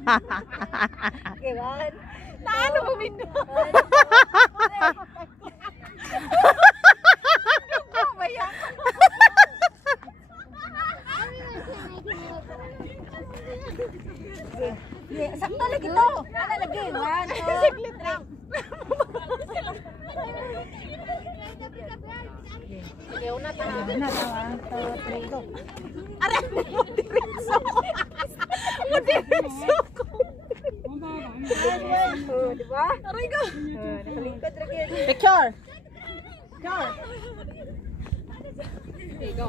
Okay, one. Paano bumindo? Sakto lagi to. Ano lagi? One, two. Saglit lang. Okay, una ta. Una ta. One, two, three, go. Aray, modiretso ko. Modiretso ko. Diba? Aray ko. Nakalingkod lagi. Picture. Picture. Okay, go.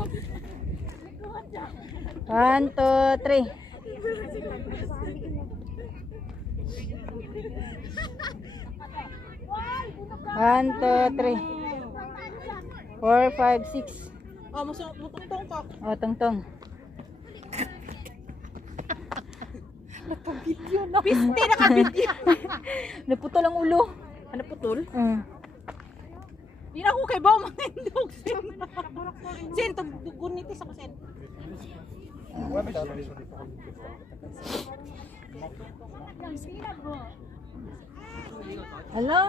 1, 2, 3. 1, 2, 3. 4, 5, 6. Oh, mutungtong ko. Oh, tungtong. Nakabidyo na. Piste, nakabidyo. Naputol ang ulo. Ano putol? Mm. Di na ako kay Bao mangindog. Sin, tugunitis ako, Sin. Hello?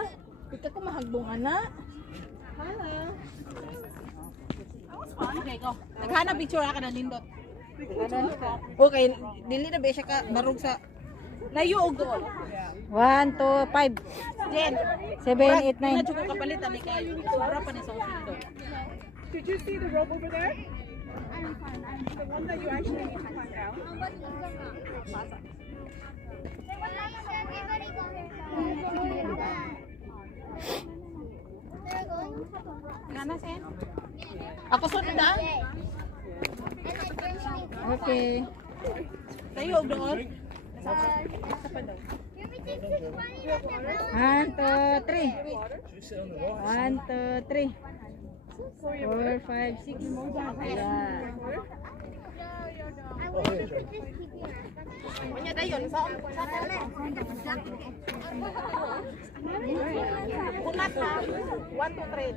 Ika ko mahagbong anak. Okay, go. Naghanap picture ka na nindot. Okay, dili na ba siya ka marug sa layo og doon. 1, 2, 5. Jen, 7, 8, 9. na jugo kapalitan ni kayo. Sobra pa ni sa usindo. Did you see the rope over there? The one that you actually need to climb down? Kana, Sen? Ako sunod na. Okay. Layo og doon. 1, 2, 3. 1, 2, 3. 4, 5, 6. Ayan. Kunya dayon sa Unat ha. 1 2 3.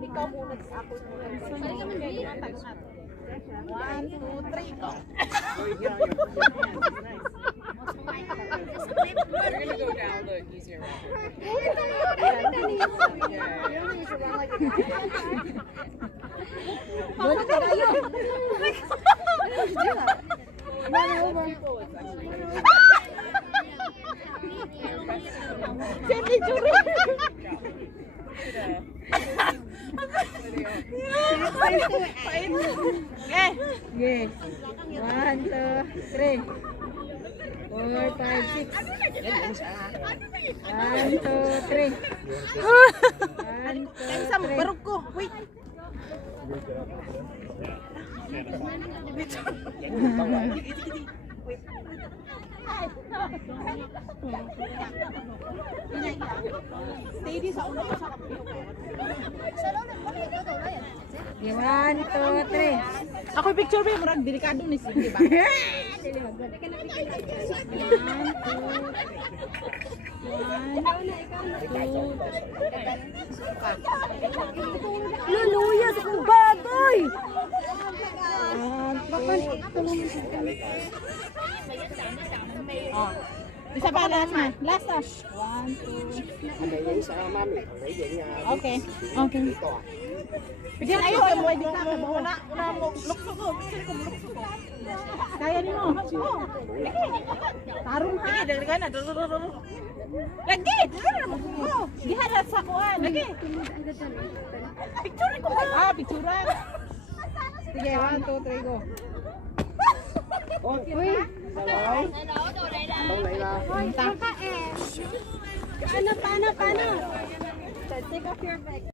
Ikaw muna sa ako. 1 2 3 go. You're gonna go down the easier Senti juri. Yes. 1, 2, 3. 4, 5, 6. 1, 2, 3. 1, 2, Sa 3. barog ko. Wait. Steady sa ulo ko sa kapilo. 1, 2, 3. Ako picture ba murag delikado ni Sid, di ba? Luluya sa kong bagoy! Oh. Isa pa last na. Last na. 1, 2. Okay. Okay. Diyan ayo ka mo dito ka wala mo lukso ko. Kaya ni mo. Tarong ha. Lagi ka na. Lagi. Gihalat sa kuan. Lagi. Picture ko ba? Ah, picturean. Sige, 1 2 3 go. Uy! Punta. Paano? Take off your bag.